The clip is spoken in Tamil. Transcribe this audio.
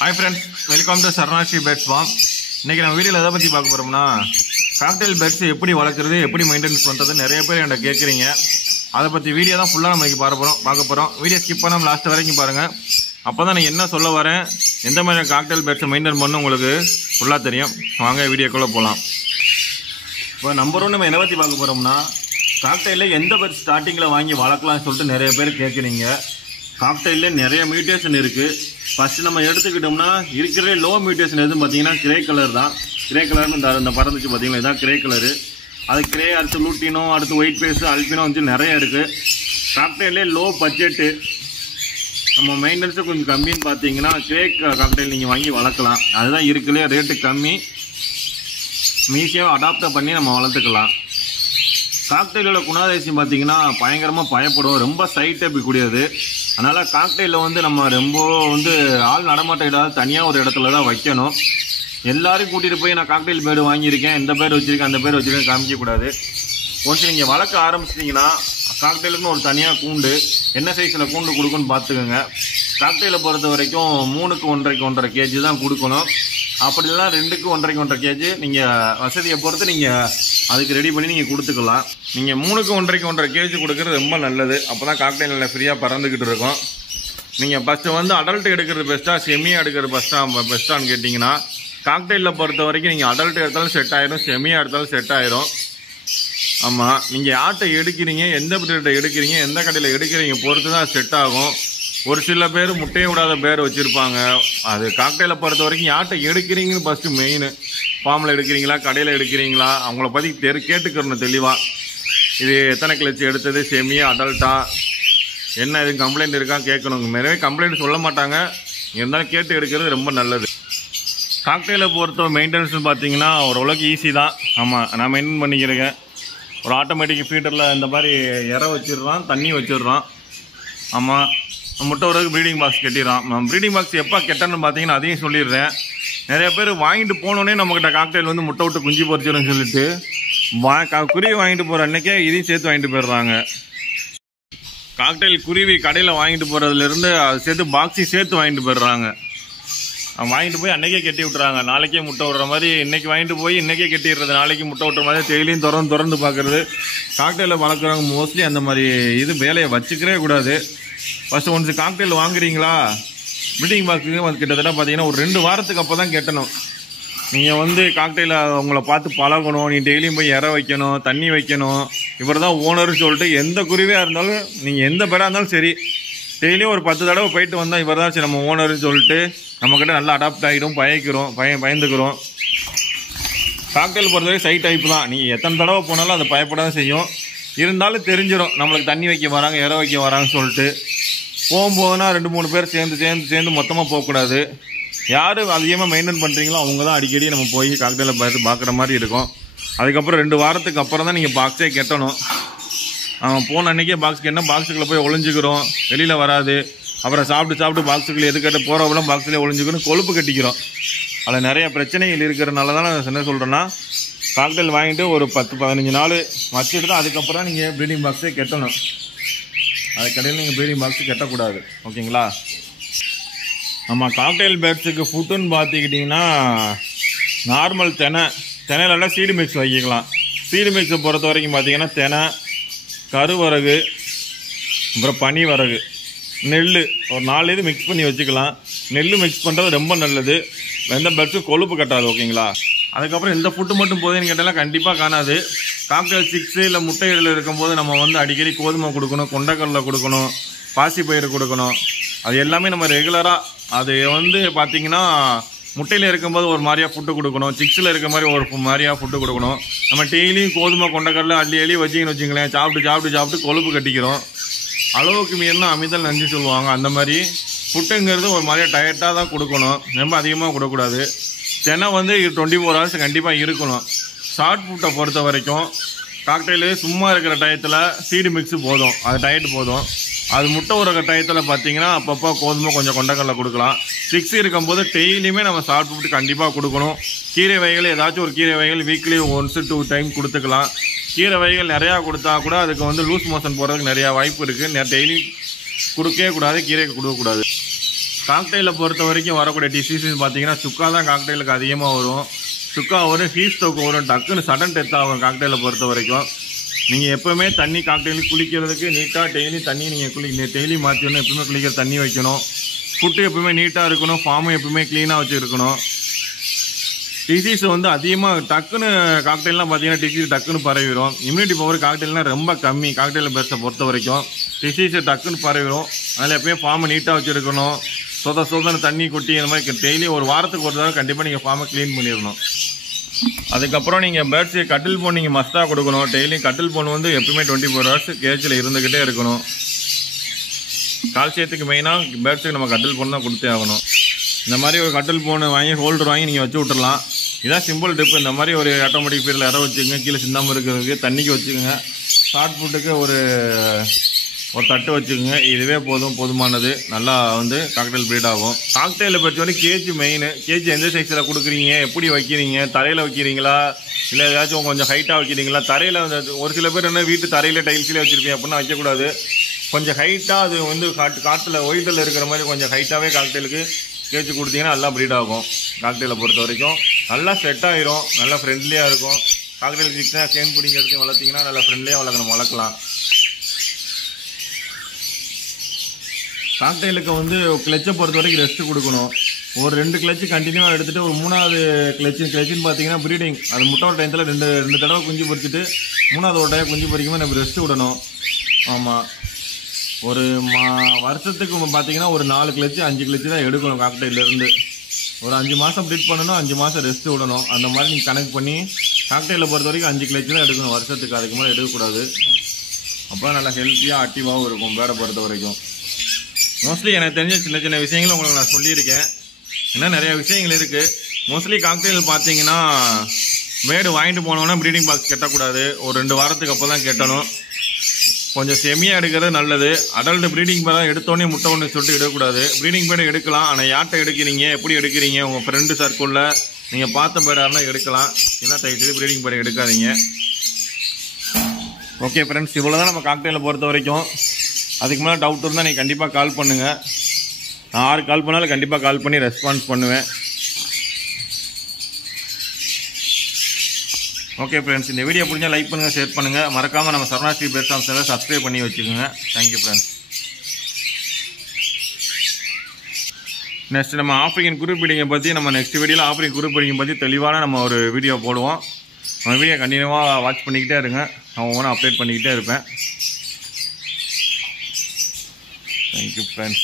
Hi friends, welcome to Sarnashi Birds Farm. இன்னைக்கு நம்ம வீடியோல எதை பத்தி பார்க்க போறோம்னா காக்டெயில் பேர்ட்ஸ் எப்படி வளர்க்கிறது, எப்படி மெயின்டெனன்ஸ் பண்றது நிறைய பேர் என்கிட்ட கேக்குறீங்க. அதை பத்தி வீடியோ தான் ஃபுல்லா நம்ம இன்னைக்கு பார்க்க போறோம். வீடியோ ஸ்கிப் பண்ணாம லாஸ்ட் வரைக்கும் பாருங்க. அப்பதான் நான் என்ன சொல்ல வரேன், எந்த மாதிரி காக்டெயில் பேர்ட்ஸ் மெயின்டைன் பண்ணனும் உங்களுக்கு ஃபுல்லா தெரியும். வாங்க வீடியோக்குள்ள போலாம். இப்போ நம்பர் 1 நம்ம எதை பத்தி பார்க்க போறோம்னா காக்டெயில்ல எந்த பேர்ட் ஸ்டார்டிங்ல வாங்கி வளர்க்கலாம்னு சொல்லிட்டு நிறைய பேர் கேக்குறீங்க. காக்டெயில்ல நிறைய மியூட்டேஷன் இருக்கு. ஃபர்ஸ்ட் நம்ம எடுத்துக்கிட்டோம்னா இருக்கிற லோ மியூட்டேஷன் எதுன்னு பார்த்தீங்கன்னா கிரே கலர் தான். கிரே கலர்னு இந்த பறந்துச்சு பார்த்தீங்களா, இதான் கிரே கலரு. அது கிரே, அடுத்து லூட்டினோ, அடுத்து ஒயிட் ஃபேஸ், அல்பினோ வந்து நிறைய இருக்கு. காக்டெயிலே லோ பட்ஜெட்டு, நம்ம மெயின்டெனன்ஸு கொஞ்சம் கம்மின்னு பார்த்தீங்கன்னா கிரே காக்டெயில் நீங்கள் வாங்கி வளர்க்கலாம். அதுதான் இருக்குல்லே ரேட்டு கம்மி, ஈஸியாக அடாப்ட் பண்ணி நம்ம வளர்த்துக்கலாம். காக்டெயிலோட குணாதிசயம் பார்த்தீங்கன்னா பயங்கரமாக பயப்படும், ரொம்ப சைட்டாக போய்க்கூடியது. அதனால் காக்டெயிலில் வந்து நம்ம ரொம்ப ஆள் நடமாட்டம் இல்லாத தனியாக ஒரு இடத்துல தான் வைக்கணும். எல்லாரும் கூட்டிகிட்டு போய் நான் காக்டெயில் பேர்டு வாங்கியிருக்கேன், இந்த பேர் வச்சுருக்கேன், அந்த பேர் வச்சுருக்கேன் காமிக்கக்கூடாது. ஒன்ஸ் நீங்கள் வளர்க்க ஆரம்பிச்சிட்டிங்கன்னா காக்டெயிலுக்குன்னு ஒரு தனியாக கூண்டு, என்ன சைஸில் கூண்டு கொடுக்குன்னு பார்த்துக்கோங்க. காக்டெயிலை பொறுத்த வரைக்கும் 3க்கு 1.5 கேஜி தான் கொடுக்கணும். அப்படி இல்லைனா 2க்கு 1.5 கேஜி நீங்கள் வசதியை பொறுத்து நீங்கள் அதுக்கு ரெடி பண்ணி நீங்கள் கொடுத்துக்கலாம். நீங்கள் 3க்கு 1.5 கேஜி கொடுக்குறது ரொம்ப நல்லது. அப்போ தான் காக்டெயில் நல்லா ஃப்ரீயாக பறந்துக்கிட்டு இருக்கும். நீங்கள் ஃபஸ்ட்டு அடல்ட் எடுக்கிறது பெஸ்ட்டாக, செமியாக எடுக்கிறது பெஸ்ட்டான்னு கேட்டிங்கன்னா காக்டெயிலில் பொறுத்த வரைக்கும் நீங்கள் அடல்ட் எடுத்தாலும் செட் ஆயிடும், செமியாக எடுத்தாலும் செட் ஆயிடும். ஆமாம், நீங்கள் யார்கிட்ட எடுக்கிறீங்க, எந்த பிரீட்டை எடுக்கிறீங்க, எந்த கடையில் எடுக்கிறீங்க பொறுத்து தான் செட் ஆகும். ஒரு சில பேர் முட்டையை விடாத பேர் வச்சுருப்பாங்க. அது காக்டெயிலை பொறுத்த வரைக்கும் யார்கிட்ட எடுக்கிறீங்கன்னு ஃபஸ்ட்டு மெயின். ஃபார்மில் எடுக்கிறீங்களா, கடையில் எடுக்கிறீங்களா, அவங்கள பற்றி கேட்டுக்கிறணும் தெளிவாக. இது எத்தனை கிளச்சி எடுத்தது, செமியா அடல்ட்டா, என்ன எதுவும் கம்ப்ளைண்ட் இருக்கா கேட்கணுங்க. நிறைய கம்ப்ளைண்ட் சொல்ல மாட்டாங்க, இருந்தாலும் கேட்டு எடுக்கிறது ரொம்ப நல்லது. காக்டெயிலை பொறுத்த மெயின்டெனன்ஸ் பார்த்தீங்கன்னா ஓரளவுக்கு ஈஸி தான். ஆமாம், நான் மெயின்டைன் பண்ணிக்கிறேங்க. ஒரு ஆட்டோமேட்டிக் ஃபீடரில் இந்த மாதிரி இறை வச்சிடுறான், தண்ணி வச்சிடுறான். ஆமாம், முட்டை வரதுக்கு ப்ரீடிங் பாக்ஸ் கட்டிடுறான். ப்ரீடிங் பாக்ஸ் எப்போ கெட்டணும்னு பார்த்தீங்கன்னா அதையும் சொல்லிடுறேன். நிறைய பேர் வாங்கிட்டு போனோடனே நம்மகிட்ட காக்டெயில் முட்டை விட்டு குஞ்சு பொறிச்சிடும்னு சொல்லிட்டு குருவி வாங்கிட்டு போகிற அன்னைக்கே இதையும் சேர்த்து வாங்கிட்டு போயிடுறாங்க. காக்டெயில் குருவி கடையில் வாங்கிட்டு போகிறதுலேருந்து அதை சேர்த்து பாக்ஸையும் சேர்த்து வாங்கிட்டு போயிடுறாங்க. வாங்கிட்டு போய் அன்னைக்கே கட்டி விட்டுறாங்க. நாளைக்கே முட்டை விடுற மாதிரி இன்னைக்கு வாங்கிட்டு போய் இன்னைக்கே கட்டிடுறது, நாளைக்கு முட்டை விட்டுற மாதிரி டெய்லியும் திறந்து பார்க்குறது. காக்டெயிலில் வளர்க்குறவங்க மோஸ்ட்லி அந்த மாதிரி வேலையை வச்சுக்கிறே கூடாது. ஃபஸ்ட்டு ஒன்ஸ் காக்டெயில் வாங்குறீங்களா, ப்ரீடிங் பாக்ஸுக்கு கிட்டத்தட்ட பார்த்தீங்கன்னா ஒரு 2 வாரத்துக்கு அப்போ தான் கட்டணும். நீங்கள் காக்டெயிலை உங்களை பார்த்து பழகணும், நீ டெய்லியும் போய் இறை வைக்கணும், தண்ணி வைக்கணும். இவர் தான் ஓனர்னு சொல்லிட்டு எந்த குருவியாக இருந்தாலும் நீங்கள் எந்த பேராக இருந்தாலும் சரி, டெய்லியும் ஒரு 10 தடவை போயிட்டு வந்தால் இவர் தான் சரி நம்ம ஓனர்னு சொல்லிட்டு நம்மக்கிட்ட நல்லா அடாப்ட் ஆகிடும், பயந்துக்கிறோம். காக்டெயில் பொறுத்தவரை சை டைப் தான். நீங்கள் எத்தனை தடவை போனாலும் அதை பயப்படாத செய்யும். இருந்தாலும் தெரிஞ்சிடும் நம்மளுக்கு தண்ணி வைக்க வராங்க, இறை வைக்க வராங்கன்னு சொல்லிட்டு. போகும்போதுனா 2-3 பேர் சேர்ந்து மொத்தமாக போகக்கூடாது. யார் அதிகமாக மெயின்டைன் பண்ணுறீங்களோ அவங்க தான் அடிக்கடி நம்ம போய் காக்டெயிலை பார்க்குற மாதிரி இருக்கும். அதுக்கப்புறம் 2 வாரத்துக்கு அப்புறம் தான் நீங்கள் பாக்ஸே கட்டணும். போன அன்றைக்கே பாக்ஸ் என்ன பாக்ஸுக்குள்ளே போய் ஒளிஞ்சிக்கிறோம், வெளியில் வராது. அப்புறம் சாப்பிட்டு பாக்ஸுக்குள்ளே எதுக்கிட்ட போகிறவங்களும் பாக்ஸ்லேயே ஒளிஞ்சிக்கணும், கொழுப்பு கட்டிக்கிறோம். அதில் நிறைய பிரச்சனைகள் இருக்கிறனால தான் நான் என்ன சொல்கிறேன்னா, காக்டெயில் வாங்கிட்டு ஒரு 10-15 நாள் வச்சுட்டு தான் அதுக்கப்புறம் தான் நீங்கள் ப்ரீடிங் பாக்ஸே கட்டணும். அது கடையில் நீங்கள் ப்ரீடிங் பாக்ஸு கட்டக்கூடாது, ஓகேங்களா? நம்ம காக்டெயில் பேர்ட்ஸுக்கு ஃபுட்டுன்னு பார்த்துக்கிட்டிங்கன்னா நார்மல் தினையிலலாம் சீடு மிக்ஸ் வைக்கலாம். சீடு மிக்ஸை பொறுத்த வரைக்கும் பார்த்தீங்கன்னா தினை, கருவரகு, அப்புறம் பனி வரகு, நெல் ஒரு 4 இது மிக்ஸ் பண்ணி வச்சுக்கலாம். நெல் மிக்ஸ் பண்ணுறது ரொம்ப நல்லது, எந்த பேர்ட்ஸும் கொழுப்பு கட்டாது, ஓகேங்களா? அதுக்கப்புறம் இந்த ஃபுட்டு மட்டும் போதுன்னு கேட்டாலும் கண்டிப்பாக காணாது. காக்டெயில் 6 இல்லை முட்டைகளில் இருக்கும்போது நம்ம அடிக்கடி கோதுமை கொடுக்கணும், கொண்டைக்கடலை கொடுக்கணும், பாசிப்பயிறு கொடுக்கணும். அது எல்லாமே நம்ம ரெகுலராக அது பார்த்தீங்கன்னா முட்டையில் இருக்கும்போது ஒரு மாதிரியாக ஃபுட்டு கொடுக்கணும், 6ல் இருக்க மாதிரி ஒரு மாதிரியாக ஃபுட்டு கொடுக்கணும். நம்ம டெய்லியும் கோதுமை கொண்டைக்கடலை அள்ளி வச்சிங்களேன், சாப்பிட்டு கொழுப்பு கட்டிக்கிறோம். அளவுக்கு மீறினா அமிதல் நஞ்சு சொல்லுவாங்க. அந்த மாதிரி ஃபுட்டுங்கிறது ஒரு மாதிரியாக டயட்டாக தான் கொடுக்கணும், ரொம்ப அதிகமாக கொடுக்கக்கூடாது. தினை 24 ஹவர்ஸ் கண்டிப்பாக இருக்கணும். ஷார்ட் ஃபுட்டை பொறுத்த வரைக்கும் காக்டெயிலு சும்மா இருக்கிற டயத்தில் சீடு மிக்ஸு போதும், அது டயட்டு போதும். அது முட்டை உரக டயத்தில் பார்த்தீங்கன்னா அப்பப்போ கோதுமை கொஞ்சம் கொண்டைக்கடலை கொடுக்கலாம். 6 இருக்கும்போது டெய்லியுமே நம்ம ஷார்ட் ஃபுட்டு கண்டிப்பாக கொடுக்கணும். கீரை வகைகள் ஏதாச்சும் ஒரு கீரை வகைகள் வீக்லி 1-2 டைம் கொடுத்துக்கலாம். கீரை வகைகள் நிறையா கொடுத்தா கூட அதுக்கு லூஸ் மோஷன் போகிறதுக்கு நிறையா வாய்ப்பு இருக்குது. டெய்லி கொடுக்கவே கூடாது, கீரைக்கு கொடுக்கக்கூடாது. காக்டெயிலில் பொறுத்த வரைக்கும் வரக்கூடிய டிசீஸ்ன்னு பார்த்தீங்கன்னா சுக்கா தான் காக்டெயிலுக்கு அதிகமாக வரும். சுக்கா வரும், ஹீட் ஸ்ட்ரோக் வரும், டக்குன்னு சடன் டெத் ஆகும் காக்டெயிலை பொறுத்த வரைக்கும். நீங்கள் எப்போவுமே தண்ணி காக்டெயிலுக்கு குளிக்கிறதுக்கு நீட்டாக டெய்லி தண்ணி நீங்கள் டெய்லி மாற்றிடணும். எப்பவுமே குளிக்கிற தண்ணி வைக்கணும். ஃபுட்டு எப்பவுமே நீட்டாக இருக்கணும். ஃபார்மும் எப்பவுமே க்ளீனாக வச்சுருக்கணும். டிசீஸ் வந்து அதிகமாக டக்குன்னு காக்டெயிலாம் பார்த்தீங்கன்னா டிசீஸ் டக்குன்னு பரவிடும். இம்யூனிட்டி பவர் காக்டெயில்னால் ரொம்ப கம்மி. காக்டெயில் பேர்ஸை பொறுத்த வரைக்கும் டிசீஸை டக்குன்னு பரவிடும். அதில் எப்போயும் ஃபார்மை நீட்டாக வச்சுருக்கணும். சொதன்னு தண்ணி கொட்டி இந்த மாதிரி டெய்லி ஒரு வாரத்துக்கு ஒரு தடவை கண்டிப்பாக நீங்கள் ஃபார்மை க்ளீன் பண்ணிடணும். அதுக்கப்புறம் நீங்கள் பேர்ட்ஸு கட்டில் போன் நீங்கள் மஸ்ட்டாக கொடுக்கணும். டெய்லியும் கட்டில் போன் வந்து எப்பவுமே 24 hours கேஜில் இருந்துக்கிட்டே இருக்கணும். கால்சியத்துக்கு மெயினாக பேர்ட்ஸுக்கு நம்ம கட்டில் போன் தான் கொடுத்தே ஆகணும். இந்த மாதிரி ஒரு கட்டில் போன் வாங்கி ஹோல்டர் வாங்கி நீங்கள் வச்சு விட்டுறலாம். இதான் சிம்பிள் டிப். இந்த மாதிரி ஒரு ஆட்டோமேட்டிக் ஃபீல்டில் இடம் வச்சுக்கோங்க. கீழே சிந்தாமல் இருக்கிறதுக்கு தண்ணிக்கு வச்சுக்கோங்க. ஷார்ட் ஃபுட்டுக்கு ஒரு தட்டு வச்சுக்கோங்க. இதுவே போதுமானது. நல்லா வந்து காக்டெயில் ப்ரீட் ஆகும். காக்டெயிலை பொறுத்த வரைக்கும் கேஜ் மெயின். கேஜ் எந்த சைஸில் கொடுக்குறீங்க, எப்படி வைக்கிறீங்க, தரையில் வைக்கிறீங்களா இல்லை ஏதாச்சும் கொஞ்சம் ஹைட்டாக வைக்கிறீங்களா? தரையில் ஒரு சில பேர் என்ன வீட்டு தரையில் டைல்ஸ்லேயே வச்சுருப்பீங்க, அப்படின்னா வைக்கக்கூடாது. கொஞ்சம் ஹைட்டாக அது வந்து காற்றுல ஒயிட்டில் இருக்கிற மாதிரி கொஞ்சம் ஹைட்டாகவே காக்டெயிலுக்கு கேஜ் கொடுத்தீங்கன்னா நல்லா ப்ரீட் ஆகும். காக்டெயிலை பொறுத்த வரைக்கும் நல்லா செட் ஆகிரும். நல்லா ஃப்ரெண்ட்லியாக இருக்கும். காக்டெயில் சிக்ஸ்னா கேன் பிடிங்கிறது வளர்த்திங்கன்னா நல்லா ஃப்ரெண்ட்லியாக வளர்க்கலாம். காக்டெயிலுக்கு வந்து கிளச்சை பொறுத்த வரைக்கும் ரெஸ்ட்டு கொடுக்கணும். ஒரு 2 கிளச்சு கண்டினியூவாக எடுத்துகிட்டு ஒரு 3வது கிளச்சுன்னு பார்த்தீங்கன்னா ப்ரீடிங் அது முட்டை டைத்தில் ரெண்டு தடவை குஞ்சு பொறிச்சிட்டு 3வது ஒரு டைம் குஞ்சு பொறிக்கும்போது நம்ம ரெஸ்ட்டு விடணும். ஆமாம், ஒரு வருஷத்துக்கு பார்த்தீங்கன்னா ஒரு 4 கிளச்சு 5 கிளச்சு தான் எடுக்கணும். காக்டெயிலேருந்து ஒரு 5 மாதம் ப்ரீட் பண்ணணும், 5 மாதம் ரெஸ்ட்டு விடணும். அந்த மாதிரி நீங்கள் கணக்கு பண்ணி காக்டெயிலை பொறுத்த வரைக்கும் 5 கிளச்சு தான் எடுக்கணும் வருஷத்துக்கு. அதுக்கு மேலே எடுக்கக்கூடாது. அப்போ நல்லா ஹெல்த்தியாக ஆக்டிவாகவும் இருக்கும் பேர்டை பொறுத்த வரைக்கும். மோஸ்ட்லி எனக்கு தெரிஞ்ச சின்ன சின்ன விஷயங்கள் உங்களுக்கு நான் சொல்லியிருக்கேன். இன்னும் நிறைய விஷயங்கள் இருக்குது. மோஸ்ட்லி காக்டெயில் பார்த்தீங்கன்னா பேர்டு வாங்கிட்டு போனோன்னா ப்ரீடிங் பாக்ஸ் கட்டக்கூடாது. ஒரு 2 வாரத்துக்கு அப்போ தான் கட்டணும். கொஞ்சம் செமியாக எடுக்கிறது நல்லது. அடல்ட் ப்ரீடிங் பேர்டாக எடுத்தோடனே முட்டை ஒன்று சொல்லிட்டு எடுக்கக்கூடாது. ப்ரீடிங் பேர்டு எடுக்கலாம். ஆனால் யார்கிட்ட எடுக்கிறீங்க, எப்படி எடுக்கிறீங்க, உங்கள் ஃப்ரெண்டு சர்க்கிளில் நீங்கள் பார்த்த பேர்டாக எடுக்கலாம். ஏன்னா தயவுசெய்து ப்ரீடிங் பேர்டு எடுக்காதீங்க. ஓகே ஃப்ரெண்ட்ஸ், இவ்வளோ தான் நம்ம காக்டெயிலை பொறுத்த வரைக்கும். அதுக்கு மேலே டவுட் இருந்தால் நீங்கள் கண்டிப்பாக கால் பண்ணுங்கள். நான் 6 கால் பண்ணாலும் கண்டிப்பாக கால் பண்ணி ரெஸ்பான்ஸ் பண்ணுவேன். ஓகே ஃப்ரெண்ட்ஸ், இந்த வீடியோ பிடிச்சா லைக் பண்ணுங்கள், ஷேர் பண்ணுங்கள். மறக்காமல் நம்ம சரவணாஸ்ரீ பேர்ட்ஸ் ஃபார்ம் சேனலை சப்ஸ்கிரைப் பண்ணி வச்சுக்கோங்க. Thank you friends. நெக்ஸ்ட் நம்ம ஆஃப்ரிக்கன் குரூப் பீடிங்கை பற்றி நம்ம நெக்ஸ்ட் வீடியோவில் ஆஃப்ரிக்கன் குரூப் பீடிங்கை பற்றி தெளிவான நம்ம ஒரு வீடியோ போடுவோம். நம்ம வீடியோ கண்டினியூவாக வாட்ச் பண்ணிக்கிட்டே இருங்க. நான் ஒவ்வொன்றும் அப்டேட் பண்ணிக்கிட்டே இருப்பேன். Thank you, friends.